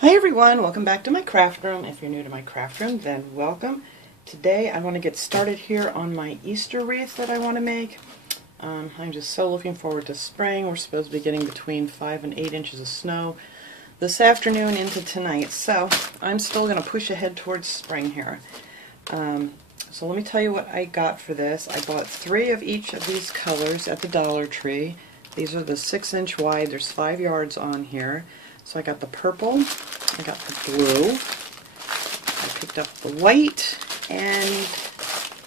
Hi everyone, welcome back to my craft room. If you're new to my craft room, then welcome. Today I want to get started here on my Easter wreath that I want to make. I'm just so looking forward to spring. We're supposed to be getting between 5 and 8 inches of snow this afternoon into tonight, so I'm still going to push ahead towards spring here. So let me tell you what I got for this. I bought 3 of each of these colors at the Dollar Tree. These are the 6-inch wide. There's 5 yards on here. So I got the purple, I got the blue, I picked up the white, and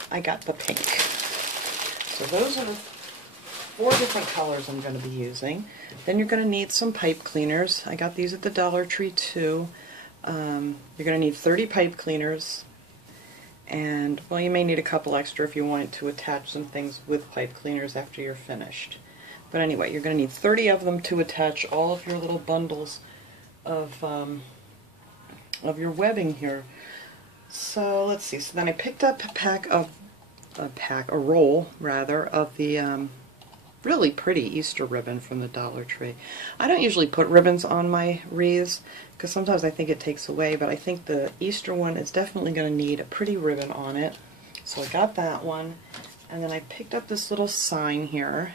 I got the pink. So those are the 4 different colors I'm going to be using. Then you're going to need some pipe cleaners. I got these at the Dollar Tree too. You're going to need 30 pipe cleaners, and well, you may need a couple extra if you want to attach some things with pipe cleaners after you're finished. But anyway, you're going to need 30 of them to attach all of your little bundles of your webbing here. So let's see. So then I picked up a roll rather of the really pretty Easter ribbon from the Dollar Tree. I don't usually put ribbons on my wreaths because sometimes I think it takes away, but I think the Easter one is definitely going to need a pretty ribbon on it. So I got that one, and then I picked up this little sign here,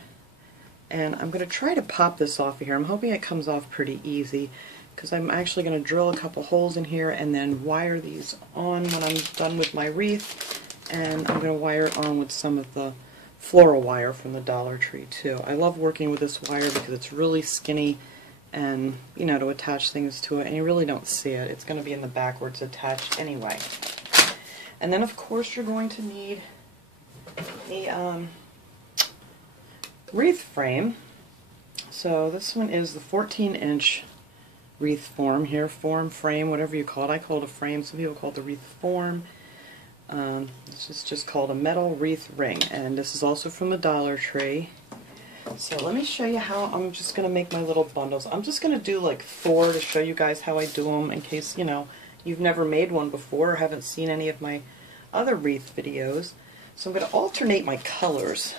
and I'm going to try to pop this off of here. I'm hoping it comes off pretty easy, because I'm actually going to drill a couple holes in here and then wire these on when I'm done with my wreath, and I'm going to wire it on with some of the floral wire from the Dollar Tree too. I love working with this wire because it's really skinny and, you know, to attach things to it, and you really don't see it. It's going to be in the back where it's attached anyway. And then of course you're going to need the wreath frame. So this one is the 14-inch wreath form here, frame, whatever you call it. I call it a frame. Some people call it the wreath form. This is just called a metal wreath ring, and this is also from the Dollar Tree. So let me show you how I'm just going to make my little bundles. I'm just going to do like 4 to show you guys how I do them in case, you know, you've never made one before or haven't seen any of my other wreath videos. So I'm going to alternate my colors.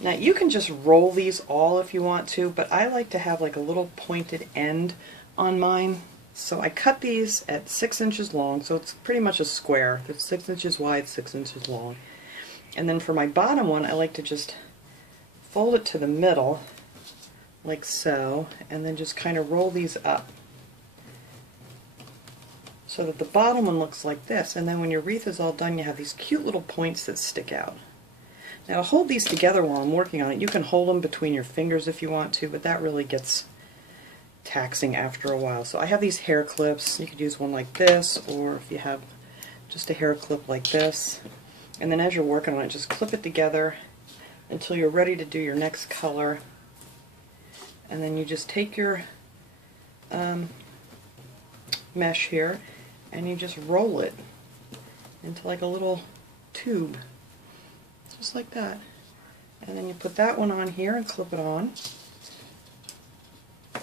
Now you can just roll these all if you want to, but I like to have like a little pointed end on mine. So I cut these at 6 inches long, so it's pretty much a square. It's 6 inches wide, 6 inches long. And then for my bottom one, I like to just fold it to the middle, like so, and then just kind of roll these up so that the bottom one looks like this. And then when your wreath is all done, you have these cute little points that stick out. Now to hold these together while I'm working on it, you can hold them between your fingers if you want to, but that really gets taxing after a while. So I have these hair clips. You could use one like this, or if you have just a hair clip like this. And then as you're working on it, just clip it together until you're ready to do your next color. And then you just take your mesh here and you just roll it into like a little tube. Just like that. And then you put that one on here and clip it on.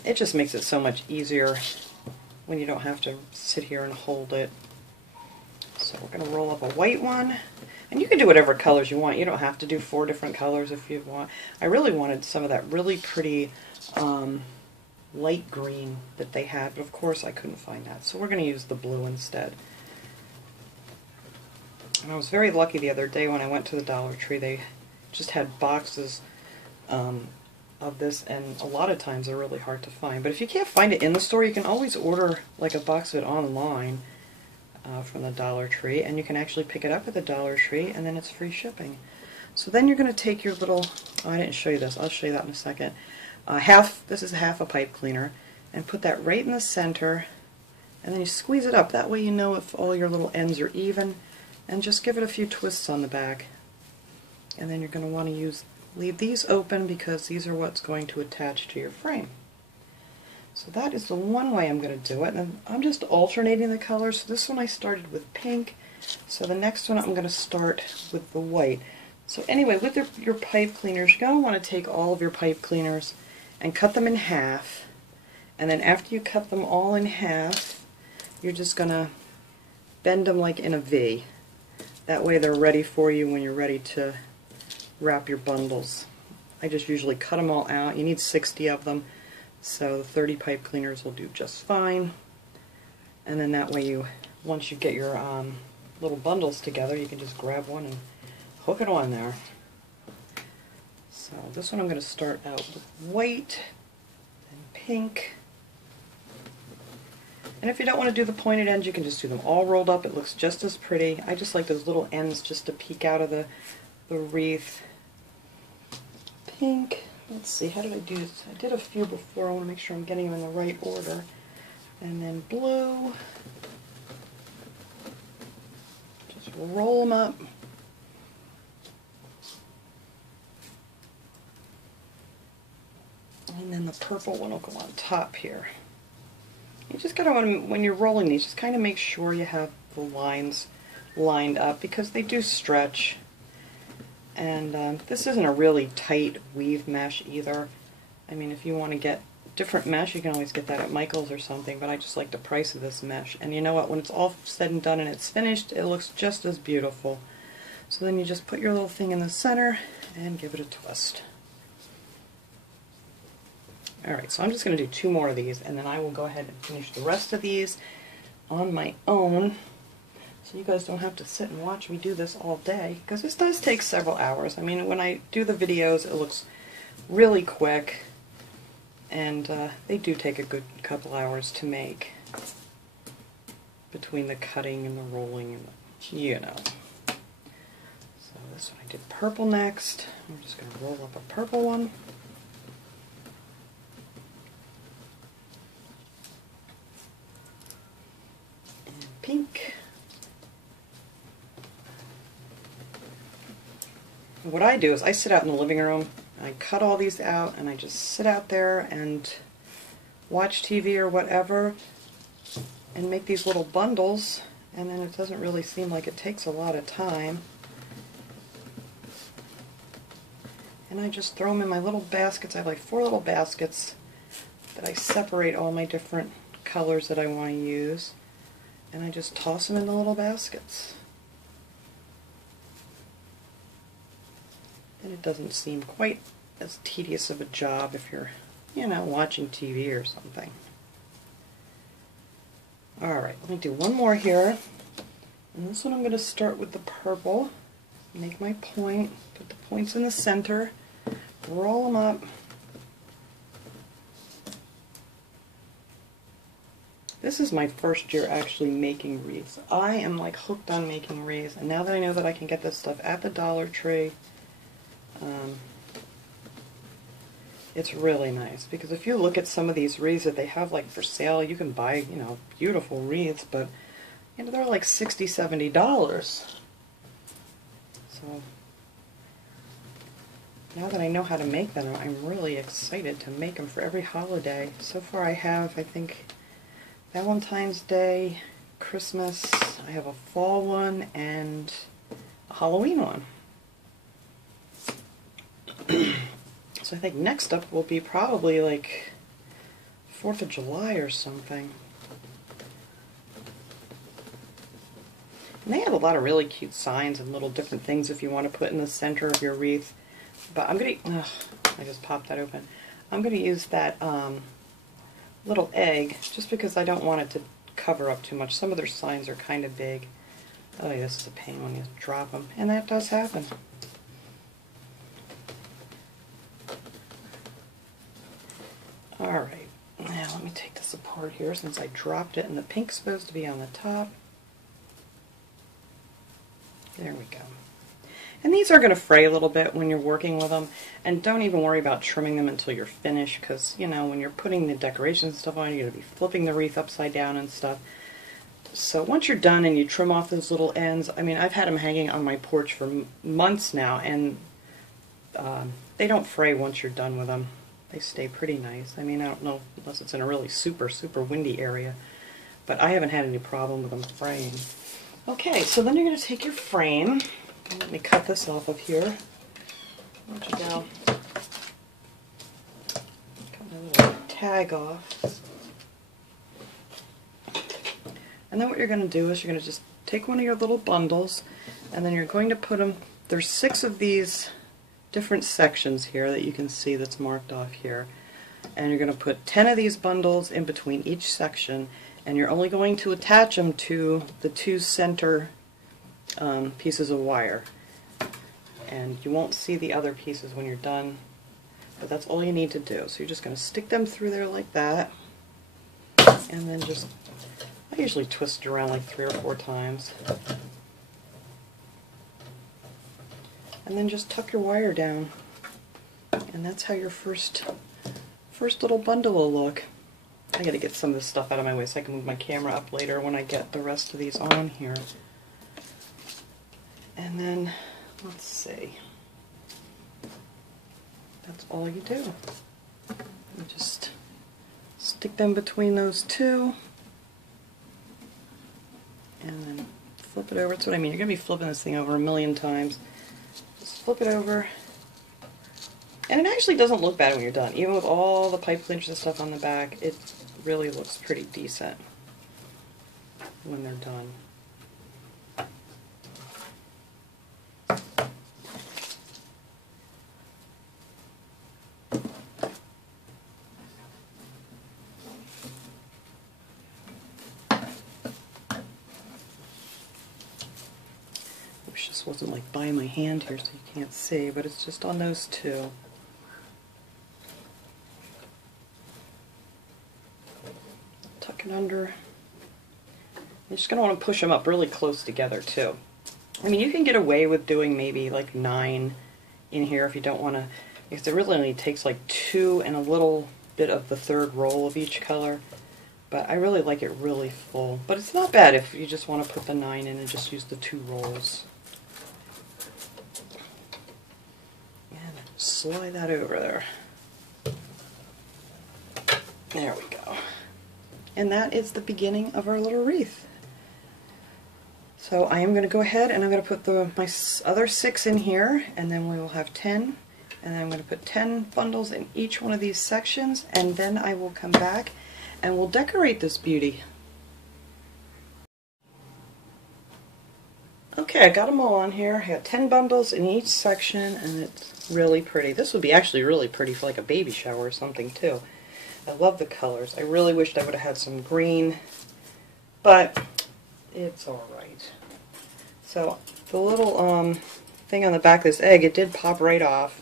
It just makes it so much easier when you don't have to sit here and hold it. So we're going to roll up a white one. And you can do whatever colors you want. You don't have to do 4 different colors if you want. I really wanted some of that really pretty light green that they had, but of course I couldn't find that. So we're going to use the blue instead. And I was very lucky the other day when I went to the Dollar Tree. They just had boxes of this, and a lot of times they're really hard to find. But if you can't find it in the store, you can always order like a box of it online from the Dollar Tree, and you can actually pick it up at the Dollar Tree, and then it's free shipping. So then you're going to take your little, oh, I didn't show you this, I'll show you that in a second. This is half a pipe cleaner, and put that right in the center, and then you squeeze it up. That way you know if all your little ends are even. And just give it a few twists on the back. And then you're going to want to leave these open because these are what's going to attach to your frame. So that is the one way I'm going to do it. And I'm just alternating the colors. So this one I started with pink. So the next one I'm going to start with the white. So anyway, with your pipe cleaners, you're going to want to take all of your pipe cleaners and cut them in half. And then after you cut them all in half, you're just going to bend them like in a V. That way they're ready for you when you're ready to wrap your bundles. I just usually cut them all out. You need 60 of them, so the 30 pipe cleaners will do just fine. And then that way you, once you get your little bundles together, you can just grab one and hook it on there. So this one I'm going to start out with white and pink. And if you don't want to do the pointed ends, you can just do them all rolled up. It looks just as pretty. I just like those little ends just to peek out of the wreath. Pink. Let's see, how did I do this? I did a few before. I want to make sure I'm getting them in the right order. And then blue. Just roll them up. And then the purple one will go on top here. You just gotta, when you're rolling these, just kind of make sure you have the lines lined up because they do stretch. And this isn't a really tight weave mesh either. I mean, if you want to get different mesh, you can always get that at Michael's or something, but I just like the price of this mesh. And you know what, when it's all said and done and it's finished, it looks just as beautiful. So then you just put your little thing in the center and give it a twist. Alright, so I'm just going to do 2 more of these, and then I will go ahead and finish the rest of these on my own, so you guys don't have to sit and watch me do this all day, because this does take several hours. I mean, when I do the videos, it looks really quick, and they do take a good couple hours to make, between the cutting and the rolling and the, you know. So this one I did purple next. I'm just going to roll up a purple one. Pink. What I do is I sit out in the living room, I cut all these out, and I just sit out there and watch TV or whatever and make these little bundles, and then it doesn't really seem like it takes a lot of time. And I just throw them in my little baskets. I have like 4 little baskets that I separate all my different colors that I want to use. And I just toss them in the little baskets. And it doesn't seem quite as tedious of a job if you're, you know, watching TV or something. Alright, let me do one more here. And this one I'm going to start with the purple. Make my point, put the points in the center, roll them up. This is my first year actually making wreaths. I am like hooked on making wreaths, and now that I know that I can get this stuff at the Dollar Tree, it's really nice. Because if you look at some of these wreaths that they have like for sale, you can buy, you know, beautiful wreaths, but you know, they're like $60, $70. So now that I know how to make them, I'm really excited to make them for every holiday. So far I have, I think, Valentine's Day, Christmas, I have a fall one, and a Halloween one. So I think next up will be probably like 4th of July or something. And they have a lot of really cute signs and little different things if you want to put in the center of your wreath. But I'm going to, I just popped that open. I'm going to use that little egg, just because I don't want it to cover up too much. Some of their signs are kind of big. Oh yeah, this is a pain when you drop them, and that does happen. Alright, now let me take this apart here since I dropped it, and the pink's supposed to be on the top. There we go. And these are going to fray a little bit when you're working with them, and don't even worry about trimming them until you're finished, because, you know, when you're putting the decorations and stuff on, you're going to be flipping the wreath upside down and stuff. So once you're done and you trim off those little ends, I mean, I've had them hanging on my porch for months now, and they don't fray once you're done with them. They stay pretty nice. I mean, I don't know, unless it's in a really super, super windy area, but I haven't had any problem with them fraying. Okay, so then you're going to take your frame. Let me cut this off of here. Where'd you go? Cut my little tag off. And then what you're going to do is you're going to just take one of your little bundles, and then you're going to put them, there's 6 of these different sections here that you can see that's marked off here. And you're going to put 10 of these bundles in between each section, And you're only going to attach them to the two center pieces of wire. And you won't see the other pieces when you're done, but that's all you need to do. So you're just going to stick them through there like that, and then just, I usually twist it around like 3 or 4 times. And then just tuck your wire down. And that's how your first little bundle will look. I gotta get some of this stuff out of my way so I can move my camera up later when I get the rest of these on here. And then, let's see. That's all you do. You just stick them between those two. And then flip it over. That's what I mean. You're gonna be flipping this thing over a million times. Just flip it over. And it actually doesn't look bad when you're done. Even with all the pipe cleaners and stuff on the back, it really looks pretty decent when they're done. Wish this wasn't like by my hand here so you can't see, but it's just on those two. Tuck it under. You're just going to want to push them up really close together too. I mean, you can get away with doing maybe like 9 in here if you don't want to, because it really only takes like 2 and a little bit of the 3rd roll of each color. But I really like it really full. But it's not bad if you just want to put the 9 in and just use the 2 rolls. And slide that over there. There we go. And that is the beginning of our little wreath. So I am going to go ahead and I'm going to put my other 6 in here, and then we will have 10. And then I'm going to put 10 bundles in each one of these sections, and then I will come back and we'll decorate this beauty. Okay, I got them all on here. I got 10 bundles in each section, and it's really pretty. This would be actually really pretty for like a baby shower or something too. I love the colors. I really wished I would have had some green, but it's alright. So the little thing on the back of this egg, it did pop right off,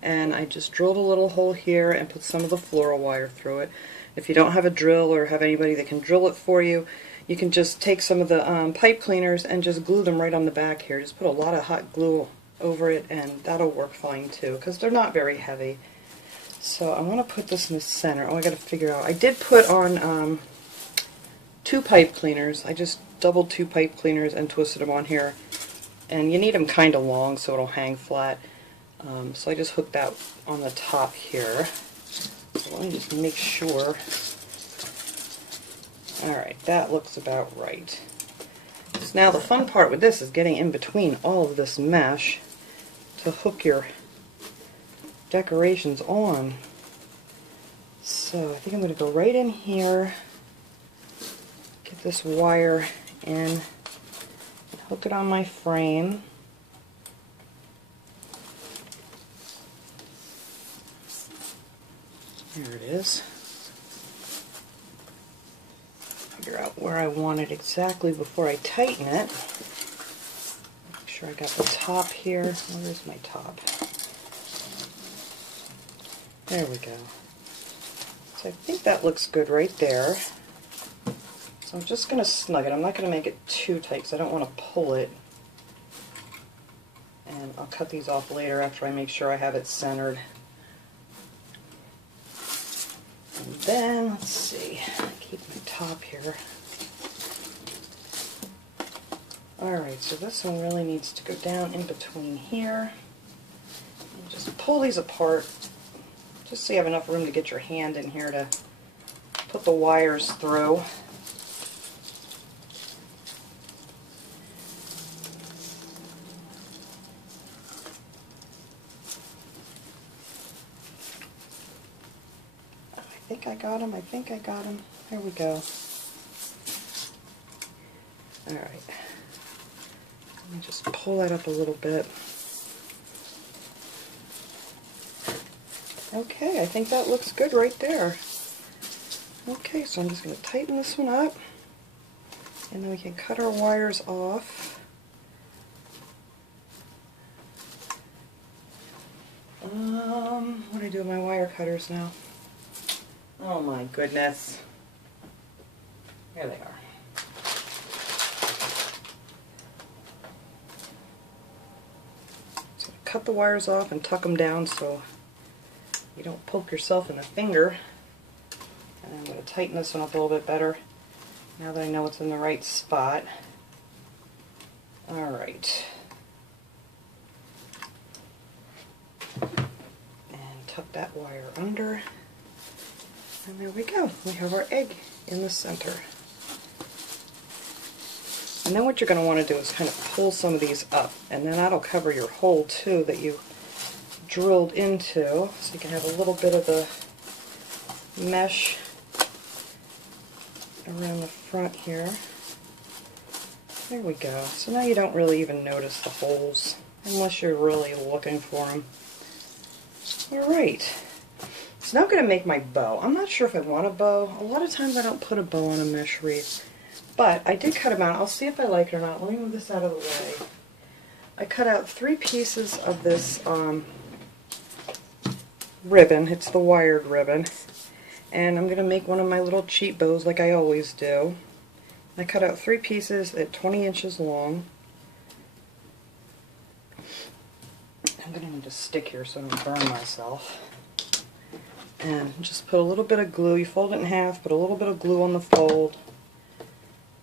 and I just drilled a little hole here and put some of the floral wire through it. If you don't have a drill or have anybody that can drill it for you, you can just take some of the pipe cleaners and just glue them right on the back here. Just put a lot of hot glue over it, and that'll work fine too, because they're not very heavy. So I'm going to put this in the center. Oh, I got to figure out. I did put on 2 pipe cleaners. I just doubled 2 pipe cleaners and twisted them on here. And you need them kind of long so it'll hang flat. So I just hooked that on the top here. So let me just make sure. Alright, that looks about right. So now the fun part with this is getting in between all of this mesh to hook your decorations on. So I think I'm going to go right in here, get this wire in, and hook it on my frame. There it is. Figure out where I want it exactly before I tighten it. Make sure I got the top here. Where's my top? There we go. So I think that looks good right there. So I'm just going to snug it. I'm not going to make it too tight because I don't want to pull it. And I'll cut these off later after I make sure I have it centered. And then, let's see, keep my top here. Alright, so this one really needs to go down in between here. And just pull these apart, just so you have enough room to get your hand in here to put the wires through. I think I got them. I think I got them. There we go. Alright. Let me just pull that up a little bit. Okay, I think that looks good right there. Okay, so I'm just going to tighten this one up, and then we can cut our wires off. What do I do with my wire cutters now? Oh my goodness. Here they are. So cut the wires off and tuck them down so you don't poke yourself in the finger. And I'm going to tighten this one up a little bit better now that I know it's in the right spot. Alright. And tuck that wire under. And there we go. We have our egg in the center. And then what you're going to want to do is kind of pull some of these up, and then that'll cover your hole too that you drilled into, so you can have a little bit of the mesh around the front here. There we go. So now you don't really even notice the holes unless you're really looking for them. Alright. So now I'm going to make my bow. I'm not sure if I want a bow. A lot of times I don't put a bow on a mesh wreath. But I did cut them out. I'll see if I like it or not. Let me move this out of the way. I cut out 3 pieces of this ribbon. It's the wired ribbon. And I'm going to make one of my little cheap bows like I always do. I cut out 3 pieces at 20 inches long. I'm going to need a stick here so I don't burn myself. And just put a little bit of glue. You fold it in half, put a little bit of glue on the fold.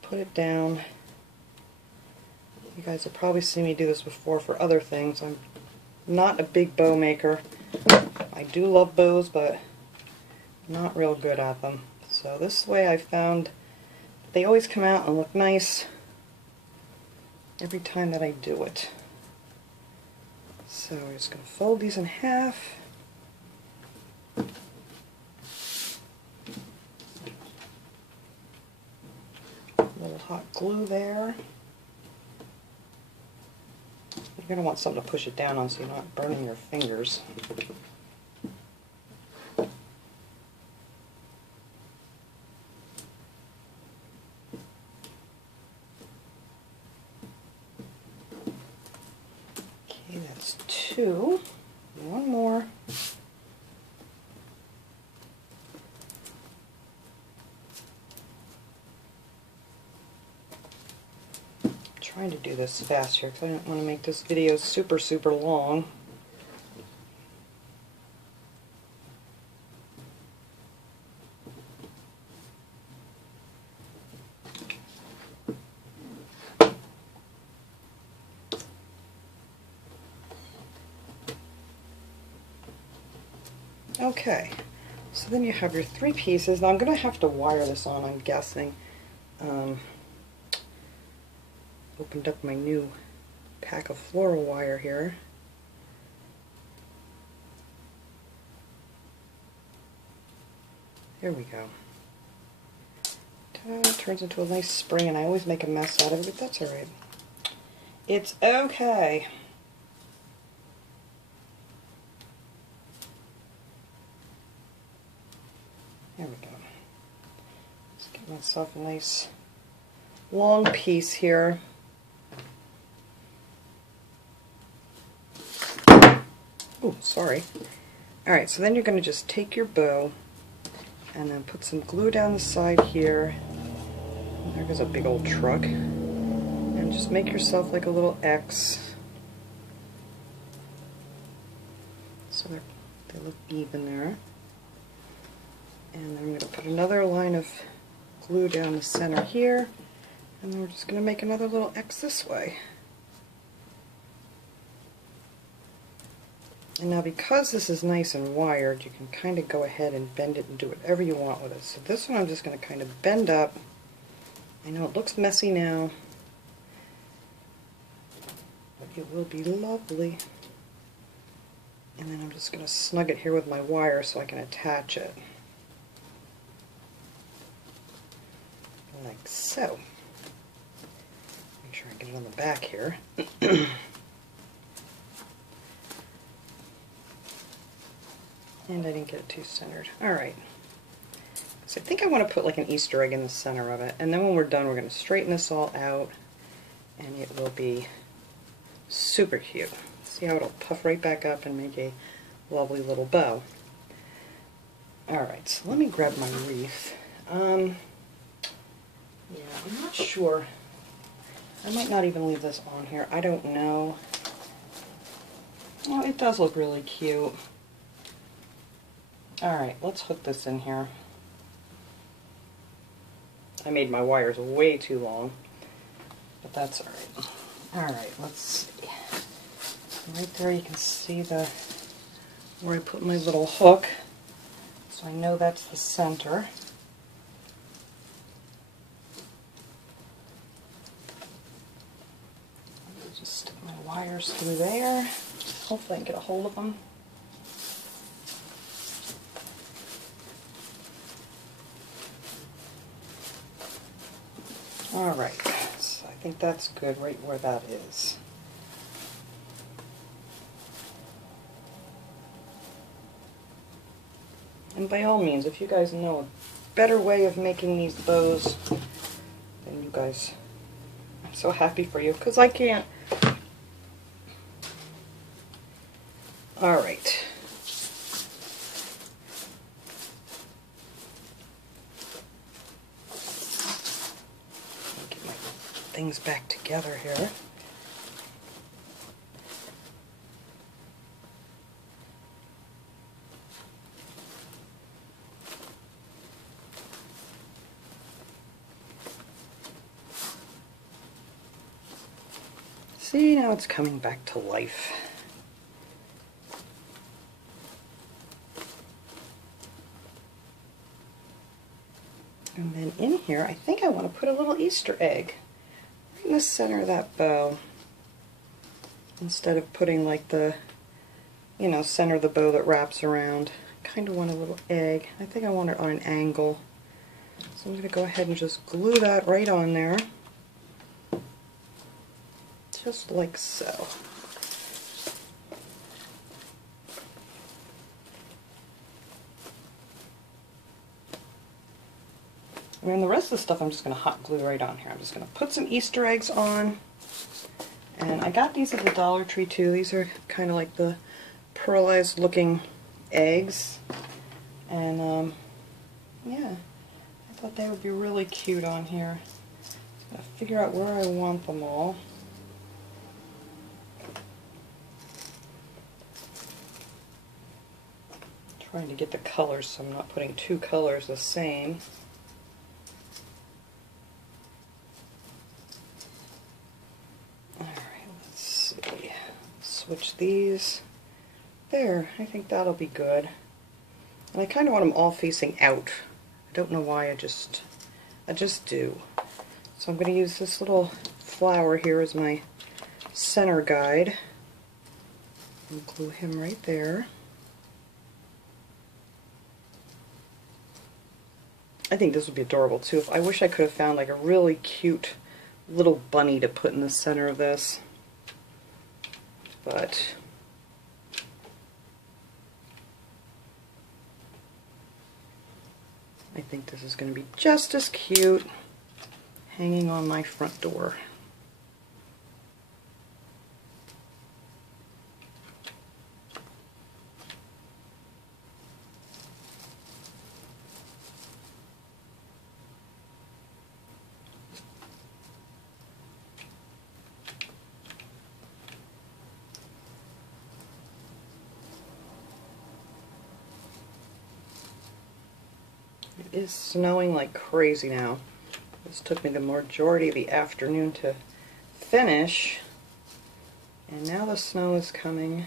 Put it down. You guys have probably seen me do this before for other things. I'm not a big bow maker. I do love bows, but not real good at them. So this way I found they always come out and look nice every time that I do it. So we're just going to fold these in half. A little hot glue there. You're going to want something to push it down on so you're not burning your fingers. Okay, that's 2. One more. Trying to do this fast here because I don't want to make this video super long. Okay, so then you have your 3 pieces. Now I'm going to have to wire this on, I'm guessing. Opened up my new pack of floral wire here. There we go. Ta-da, it turns into a nice spring, and I always make a mess out of it, but that's alright. It's okay. There we go. Let's get myself a nice long piece here. Oh, sorry. Alright, so then you're going to just take your bow and then put some glue down the side here. There goes a big old truck. And just make yourself like a little X. So they look even there. And then I'm going to put another line of glue down the center here. And then we're just going to make another little X this way. And now because this is nice and wired, you can kind of go ahead and bend it and do whatever you want with it. So this one I'm just going to kind of bend up. I know it looks messy now, but it will be lovely. And then I'm just going to snug it here with my wire so I can attach it. Like so. Make sure I get it on the back here. And I didn't get it too centered. Alright. So I think I want to put like an Easter egg in the center of it. And then when we're done, we're going to straighten this all out. And it will be super cute. See how it'll puff right back up and make a lovely little bow. Alright, so let me grab my wreath. Yeah, I'm not sure. I might not even leave this on here. I don't know. Oh, it does look really cute. Alright, let's hook this in here. I made my wires way too long, but that's alright. Alright, let's see. Right there you can see where I put my little hook. So I know that's the center. Just stick my wires through there. Hopefully I can get a hold of them. Alright, so I think that's good right where that is. And by all means, if you guys know a better way of making these bows, then you guys, I'm so happy for you, because I can't. Alright. Get my things back together here. See, now it's coming back to life. And then in here, I think I want to put a little Easter egg right in the center of that bow. Instead of putting like the, you know, center of the bow that wraps around. Kind of want a little egg. I think I want it on an angle. So I'm going to go ahead and just glue that right on there. Just like so. I mean, the rest of the stuff I'm just going to hot glue right on here. I'm just going to put some Easter eggs on. And I got these at the Dollar Tree too. These are kind of like the pearlized looking eggs. And yeah, I thought they would be really cute on here. Just got to figure out where I want them all. Trying to get the colors so I'm not putting two colors the same. Alright, let's see. Switch these. There, I think that'll be good. And I kind of want them all facing out. I don't know why, I just do. So I'm going to use this little flower here as my center guide. And glue him right there. I think this would be adorable too. I wish I could have found like a really cute little bunny to put in the center of this. But I think this is going to be just as cute hanging on my front door. It is snowing like crazy now. This took me the majority of the afternoon to finish, and now the snow is coming.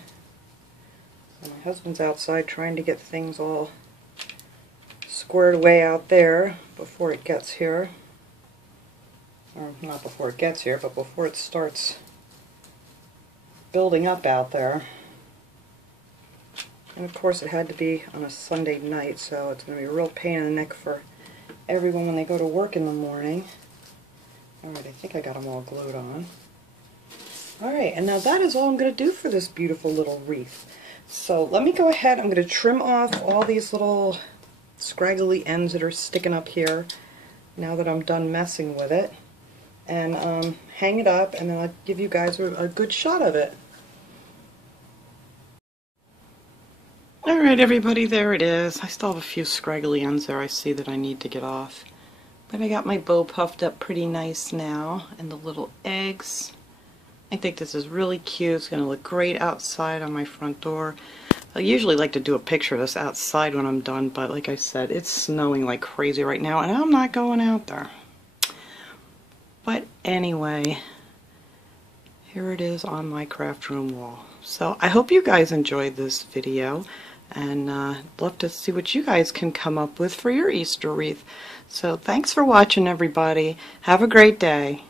And my husband's outside trying to get things all squared away out there before it gets here. Or not before it gets here, but before it starts building up out there. And of course it had to be on a Sunday night, so it's going to be a real pain in the neck for everyone when they go to work in the morning. Alright, I think I got them all glued on. Alright, and now that is all I'm going to do for this beautiful little wreath. So let me go ahead, I'm going to trim off all these little scraggly ends that are sticking up here now that I'm done messing with it, and hang it up, and then I'll give you guys a good shot of it. Alright everybody, there it is. I still have a few scraggly ends there I see that I need to get off. But I got my bow puffed up pretty nice now, and the little eggs. I think this is really cute. It's going to look great outside on my front door. I usually like to do a picture of this outside when I'm done, but like I said, it's snowing like crazy right now, and I'm not going out there. But anyway, here it is on my craft room wall. So I hope you guys enjoyed this video, and love to see what you guys can come up with for your Easter wreath. So thanks for watching everybody. Have a great day.